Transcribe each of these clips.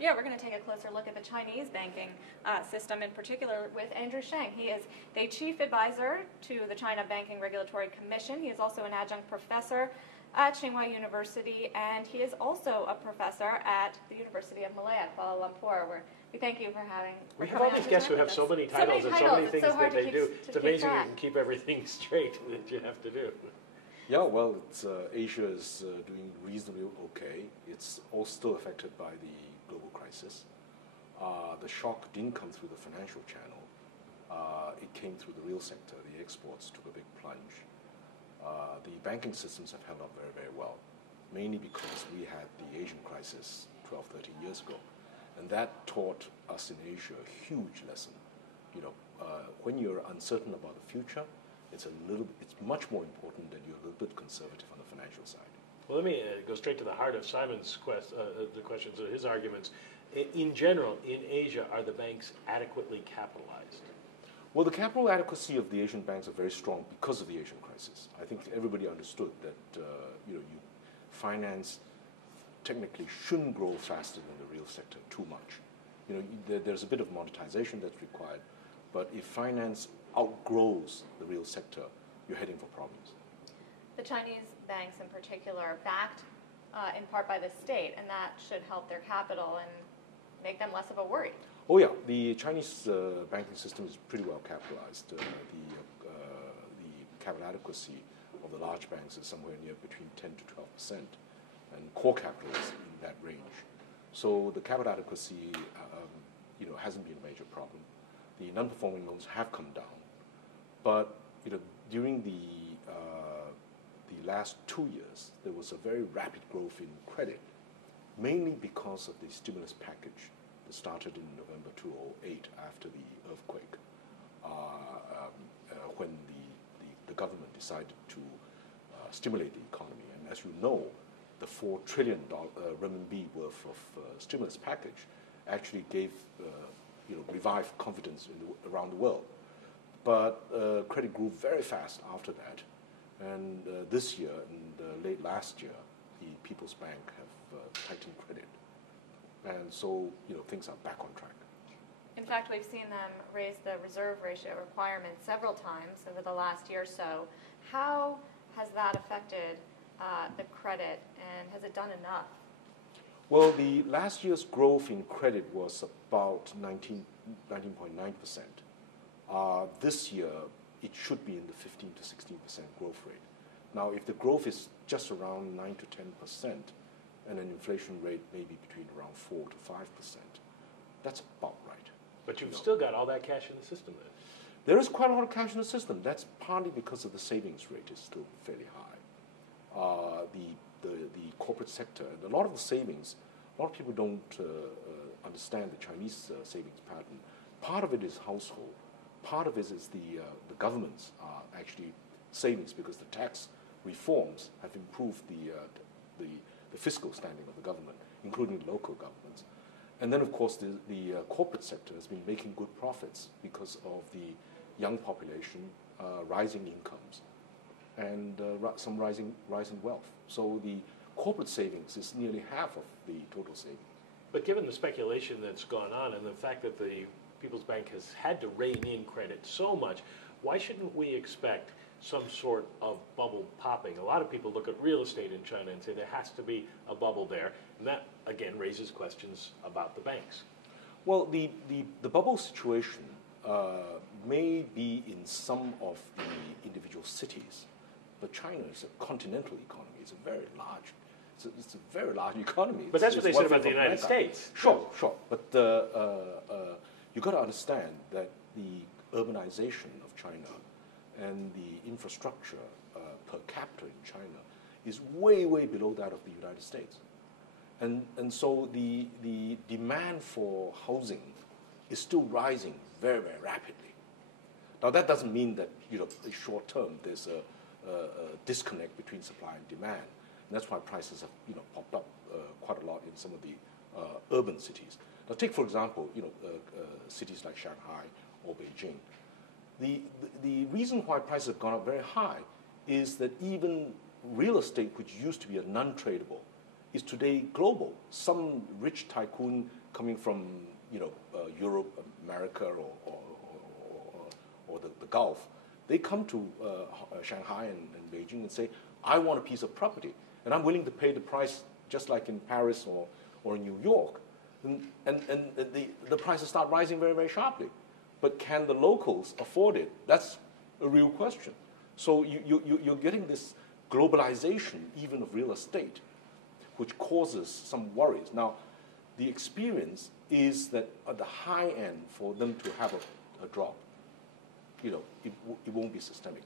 Yeah, we're going to take a closer look at the Chinese banking system, in particular with Andrew Sheng. He is the chief advisor to the China Banking Regulatory Commission. He is also an adjunct professor at Tsinghua University, and he is also a professor at the University of Malaya, Kuala Lumpur, where we thank you for having. We have all these guests who have so many titles and so many things that they do. It's amazing you can keep everything straight that you have to do. Yeah, well, Asia is doing reasonably okay. It's all still affected by the global crisis. The shock didn't come through the financial channel. It came through the real sector. The exports took a big plunge. The banking systems have held up very, very well, mainly because we had the Asian crisis 12, 13 years ago. And that taught us in Asia a huge lesson. You know, when you're uncertain about the future, it's much more important that you're a little bit conservative on the financial side. Well, let me go straight to the heart of Simon's the questions, or his arguments. In general, in Asia, are the banks adequately capitalized? Well, the capital adequacy of the Asian banks are very strong because of the Asian crisis. I think everybody understood that finance technically shouldn't grow faster than the real sector too much. There's a bit of monetization that's required, but if finance outgrows the real sector, you're heading for problems. The Chinese banks in particular are backed in part by the state, and that should help their capital and make them less of a worry. Oh yeah, the Chinese banking system is pretty well capitalized. The capital adequacy of the large banks is somewhere near between 10 to 12%, and core capital is in that range. So the capital adequacy, hasn't been a major problem. The non-performing loans have come down, but during the last 2 years, there was a very rapid growth in credit, mainly because of the stimulus package that started in November 2008 after the earthquake, when the government decided to stimulate the economy. And as you know, the $4 trillion renminbi worth of stimulus package actually gave, revived confidence around the world. But credit grew very fast after that. And this year and late last year, the People's Bank have tightened credit. And so, things are back on track. In fact, we've seen them raise the reserve ratio requirement several times over the last year or so. How has that affected the credit, and has it done enough? Well, the last year's growth in credit was about 19.9%. This year, it should be in the 15 to 16% growth rate. Now, if the growth is just around 9 to 10%, and an inflation rate maybe between around 4 to 5%, that's about right. But you've still got all that cash in the system then. There is quite a lot of cash in the system. That's partly because of the savings rate is still fairly high. The corporate sector, and a lot of the savings, a lot of people don't understand the Chinese savings pattern. Part of it is household. Part of it is the government's actually savings, because the tax reforms have improved the fiscal standing of the government, including local governments. And then, of course, the corporate sector has been making good profits because of the young population, rising incomes, and some rising wealth. So the corporate savings is nearly half of the total savings. But given the speculation that's gone on and the fact that the People's Bank has had to rein in credit so much, why shouldn't we expect some sort of bubble popping? A lot of people look at real estate in China and say there has to be a bubble there, and that again raises questions about the banks. Well, the bubble situation may be in some of the individual cities, but China is a continental economy. It's a very large economy. But that's what they said about the United States. Sure. But you've got to understand that the urbanization of China and the infrastructure per capita in China is way, way below that of the United States. And so the demand for housing is still rising very, very rapidly. Now, that doesn't mean that, in short term, there's a disconnect between supply and demand. And that's why prices have, popped up quite a lot in some of the urban cities. Now, take, for example, cities like Shanghai or Beijing. The reason why prices have gone up very high is that even real estate, which used to be a non-tradable, is today global. Some rich tycoon coming from Europe, America, or the Gulf, they come to Shanghai and Beijing and say, I want a piece of property, and I'm willing to pay the price just like in Paris or in New York. And the prices start rising very, very sharply. But can the locals afford it? That's a real question. So you're getting this globalization even of real estate, which causes some worries. Now, the experience is that at the high end, for them to have a drop, it won't be systemic.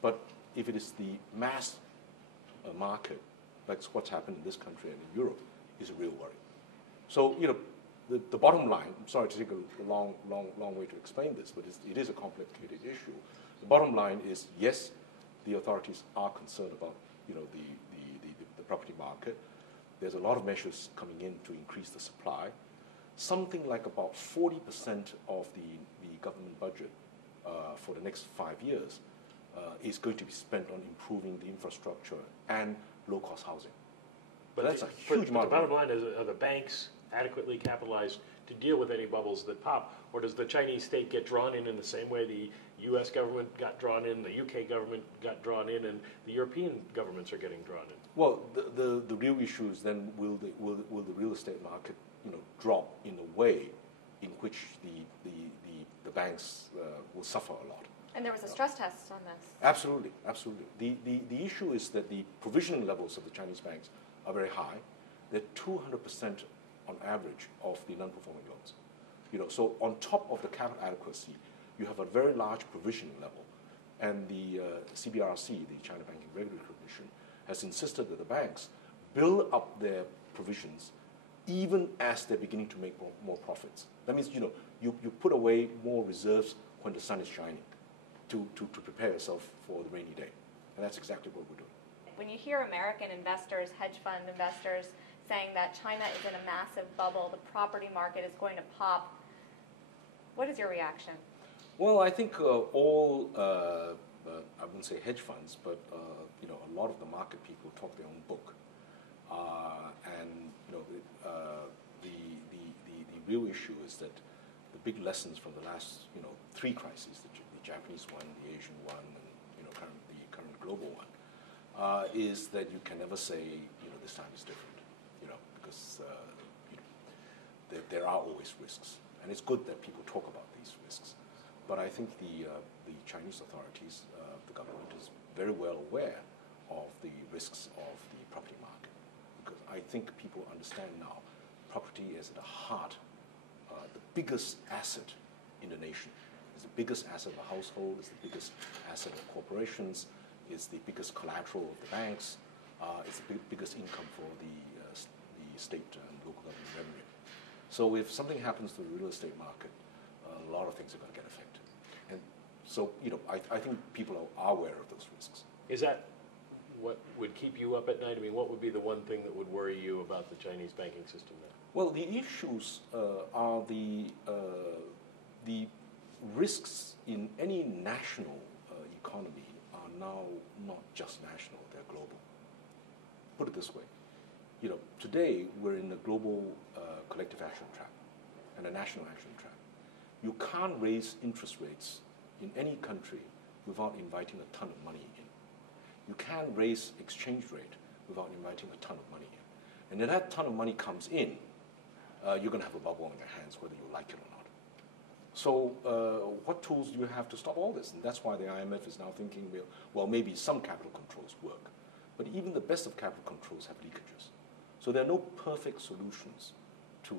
But if it is the mass market, like what's happened in this country and in Europe, is a real worry. So, the bottom line, I'm sorry to take a long way to explain this, but it is a complicated issue. The bottom line is, yes, the authorities are concerned about, the property market. There's a lot of measures coming in to increase the supply. Something like about 40% of the government budget for the next 5 years is going to be spent on improving the infrastructure and low-cost housing. But that's a huge amount. The bottom line is, are the banks adequately capitalized to deal with any bubbles that pop? Or does the Chinese state get drawn in the same way the U.S. government got drawn in, the U.K. government got drawn in, and the European governments are getting drawn in? Well, the real issue is then will the real estate market drop in a way in which the banks will suffer a lot. And there was a stress test on this. Absolutely. The issue is that the provisioning levels of the Chinese banks are very high. They're 200% on average of the non-performing loans. So on top of the capital adequacy, you have a very large provisioning level. And the CBRC, the China Banking Regulatory Commission, has insisted that the banks build up their provisions even as they're beginning to make more profits. That means, you put away more reserves when the sun is shining to prepare yourself for the rainy day. And that's exactly what we're doing. When you hear American investors, hedge fund investors, saying that China is in a massive bubble, the property market is going to pop, what is your reaction? Well, I think all, I wouldn't say hedge funds, but a lot of the market people talk their own book. The real issue is that the big lessons from the last 3 crises, the Japanese one, the Asian one, and the current global one, is that you can never say this time is different, because there are always risks, and it's good that people talk about these risks. But I think the Chinese authorities, the government, is very well aware of the risks of the property market, because I think people understand now property is at the heart, the biggest asset in the nation. It's the biggest asset of a household, it's the biggest asset of corporations, it's the biggest collateral of the banks, it's the biggest income for the state and local government revenue. So if something happens to the real estate market, a lot of things are going to get affected. And so, I think people are aware of those risks. Is that what would keep you up at night? I mean, what would be the one thing that would worry you about the Chinese banking system now? Well, the issues are the risks in any national economy are now not just national, they're global. Put it this way. Today we're in a global collective action trap and a national action trap. You can't raise interest rates in any country without inviting a ton of money in. You can't raise exchange rate without inviting a ton of money in. And then that ton of money comes in, you're going to have a bubble on your hands, whether you like it or not. So what tools do you have to stop all this? And that's why the IMF is now thinking, well, maybe some capital controls work. But even the best of capital controls have leakages. So there are no perfect solutions to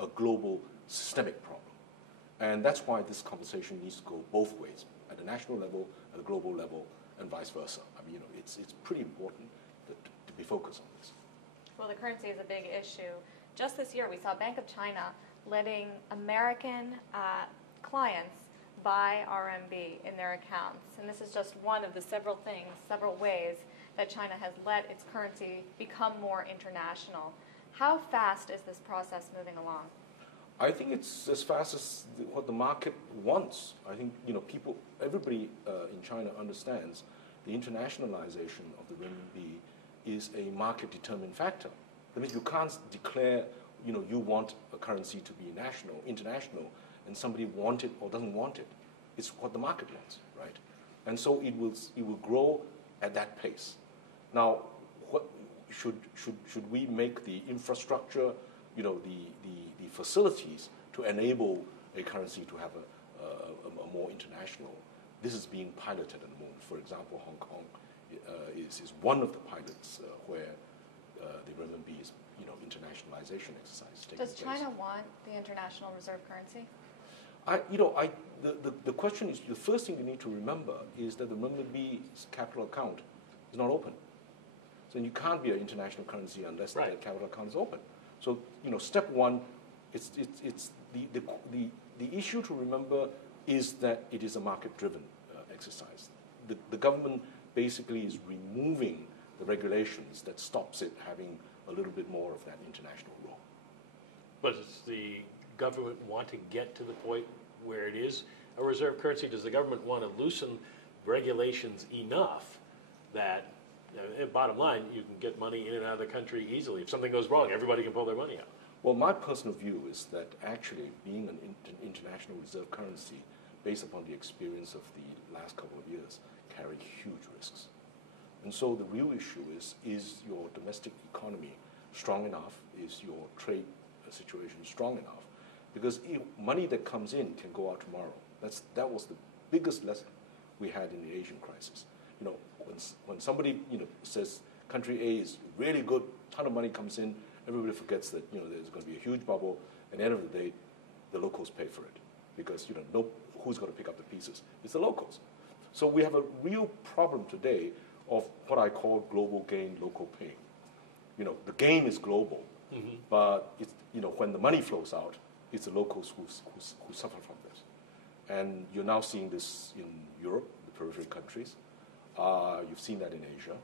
a global systemic problem. And that's why this conversation needs to go both ways, at the national level, at the global level, and vice versa. I mean, it's pretty important to be focused on this. Well, the currency is a big issue. Just this year, we saw Bank of China letting American clients buy RMB in their accounts. And this is just one of the several ways that China has let its currency become more international. How fast is this process moving along? I think it's as fast as what the market wants. I think everybody in China understands the internationalization of the renminbi is a market-determined factor. That means you can't declare you want a currency to be international, and somebody want it or doesn't want it. It's what the market wants, right? And so it will grow at that pace. Now, what should we make the infrastructure, the facilities to enable a currency to have a more international? This is being piloted at the moment. For example, Hong Kong is one of the pilots where the renminbi is, internationalization exercise taking place. Does China want the international reserve currency? The question is, the first thing you need to remember is that the renminbi's capital account is not open. So you can't be an international currency unless that capital account is open. So, step one, it's the issue to remember is that it is a market-driven exercise. The government basically is removing the regulations that stops it having a little bit more of that international role. But does the government want to get to the point where it is a reserve currency? Does the government want to loosen regulations enough that, bottom line, you can get money in and out of the country easily? If something goes wrong, everybody can pull their money out. Well, my personal view is that actually being an international reserve currency, based upon the experience of the last couple of years, carry huge risks. And so the real issue is your domestic economy strong enough? Is your trade situation strong enough? Because money that comes in can go out tomorrow. That was the biggest lesson we had in the Asian crisis. When somebody says country A is really good, ton of money comes in, everybody forgets that there's going to be a huge bubble. At the end of the day, the locals pay for it because who's going to pick up the pieces? It's the locals. So we have a real problem today of what I call global gain, local pain. The gain is global, but it's, when the money flows out, it's the locals who suffer from this. And you're now seeing this in Europe, the periphery countries. You've seen that in Asia.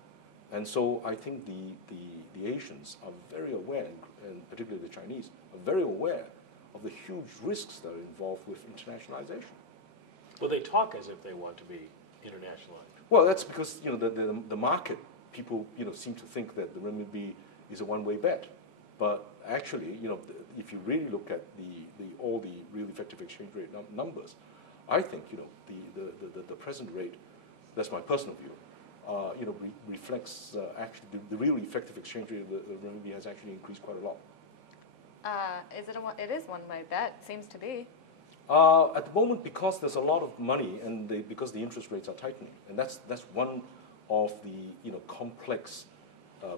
And so I think the Asians are very aware, and particularly the Chinese, are very aware of the huge risks that are involved with internationalization. Well, they talk as if they want to be internationalized. Well, that's because the market people seem to think that the renminbi is a one-way bet, but actually if you really look at all the real effective exchange rate numbers, I think the present rate, that's my personal view, reflects actually the real effective exchange rate of the renminbi has actually increased quite a lot. It is one-way bet, seems to be. At the moment, because there's a lot of money and because the interest rates are tightening, and that's one of the complex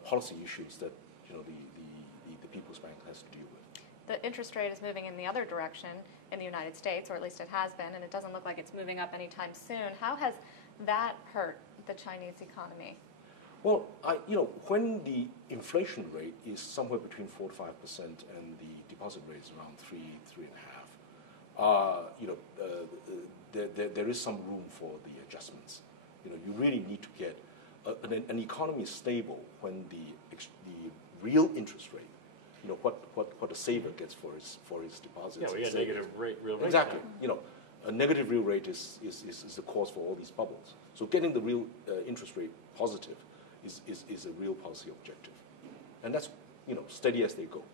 policy issues that the People's Bank has to deal with. The interest rate is moving in the other direction in the United States, or at least it has been, and it doesn't look like it's moving up anytime soon. How has that hurt the Chinese economy? Well, when the inflation rate is somewhere between 4 to 5% and the deposit rate is around 3.5%, there is some room for the adjustments. You really need to get an economy is stable when the real interest rate, what a saver gets for his deposits. Yeah, we got negative real rate. Exactly. A negative real rate is the cause for all these bubbles. So getting the real interest rate positive is a real policy objective, and that's steady as they go.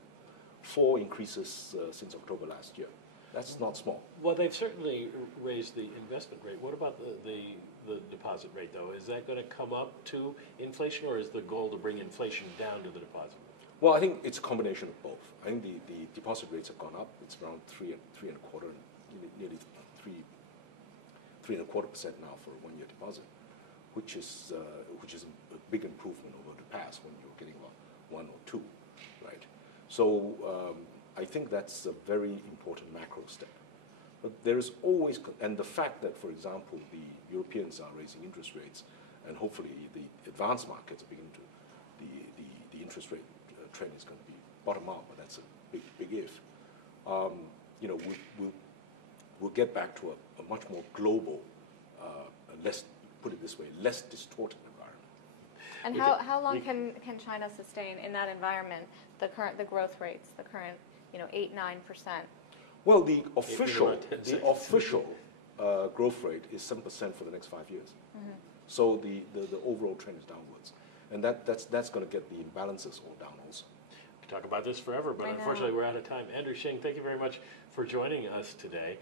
4 increases since October last year. That's not small. Well, they've certainly raised the investment rate. What about the deposit rate, though? Is that going to come up to inflation, or is the goal to bring inflation down to the deposit rate? Well, I think it's a combination of both. I think the deposit rates have gone up. It's around 3.25%, nearly 3.25% now for a one-year deposit, which is a big improvement over the past when you were getting about 1 or 2, right? So I think that's a very important macro step. But there is always, and the fact that, for example, the Europeans are raising interest rates, and hopefully the advanced markets are beginning to, the interest rate trend is going to be bottom out, but that's a big if. We'll get back to a much more global, less, put it this way, less distorted environment. And how long can China sustain in that environment the growth rates, the current 8-9%? Well, the official growth rate is 7% for the next 5 years. Mm-hmm. So the overall trend is downwards, and that's going to get the imbalances all down also. Talk about this forever, but I know. unfortunately we're out of time. Andrew Sheng, thank you very much for joining us today.